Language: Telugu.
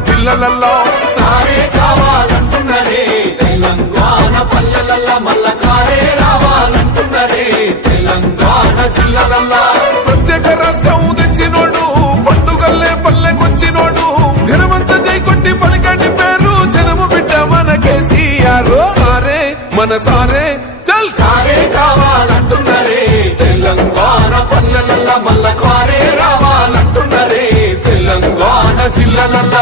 జిల్లలల్లో సారే కావాలంటున్నరే తెలంగాణ పల్లెలల్లా మల్ల కారే రావాలంటున్నరే తెలంగాణ జిల్లలల్లా ప్రత్యేక రాష్ట్రం తెచ్చినోడు పండుగల్లే పల్లెకొచ్చినోడు జనమంతా జై కొట్టి పలికండి పేరు జనము బిడ్డ మన కేసీఆర్ సారే మన సారే చల్ సారే కావాలంటున్నరే తెలంగాణ పల్లెలల్లా మల్ల కారే రావాలంటున్నరే తెలంగాణ జిల్లలల్లా